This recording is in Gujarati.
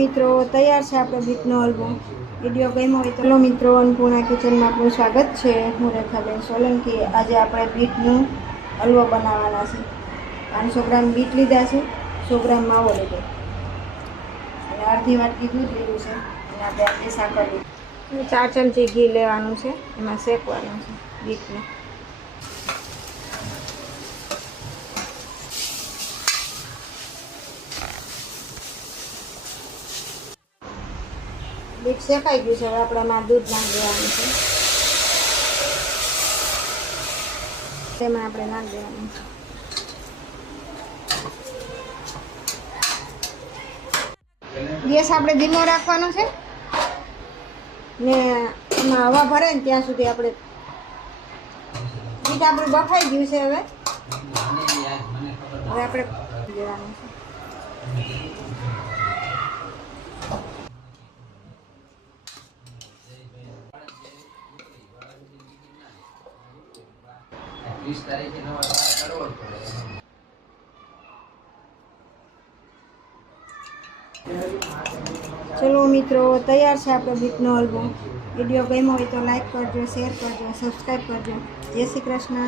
મિત્રો, તૈયાર છે આપણો બીટનો હલવો। વિડીયો ગમ્યો હોય તો ચલો મિત્રો, અન્નપૂર્ણા કિચનમાં આપનું સ્વાગત છે। હું રેખાબેન સોલંકી। આજે આપણે બીટનો હલવો બનાવવાના છે। 500 ગ્રામ બીટ લીધા છે, 100 ગ્રામ માવો લીધો અને અડધી વાટકી દૂધ લીધું છે અને આપણે આટલી સાકર લીધી। 4 ચમચી ઘી લેવાનું છે, એમાં શેકવાનું છે બીટને। બીટ શેકાઈ ગયું છે, હવે આપણે આમાં દૂધ નાખી દેવાનું છે। તેમાં આપણે નાખી દેવાનું છે। ગેસ આપણે ધીમો રાખવાનો છે ને એમાં હવા ભરે ને ત્યાં સુધી આપણે બીટ આપણું બફાઈ ગયું છે। હવે આપણે દેવાનું છે। ચલો મિત્રો, તૈયાર છે આપણો બીટનો હલવો। વિડીયો ગમ્યો હોય તો લાઈક કરજો, શેર કરજો, સબસ્ક્રાઈબ કરજો। જય શ્રી કૃષ્ણ।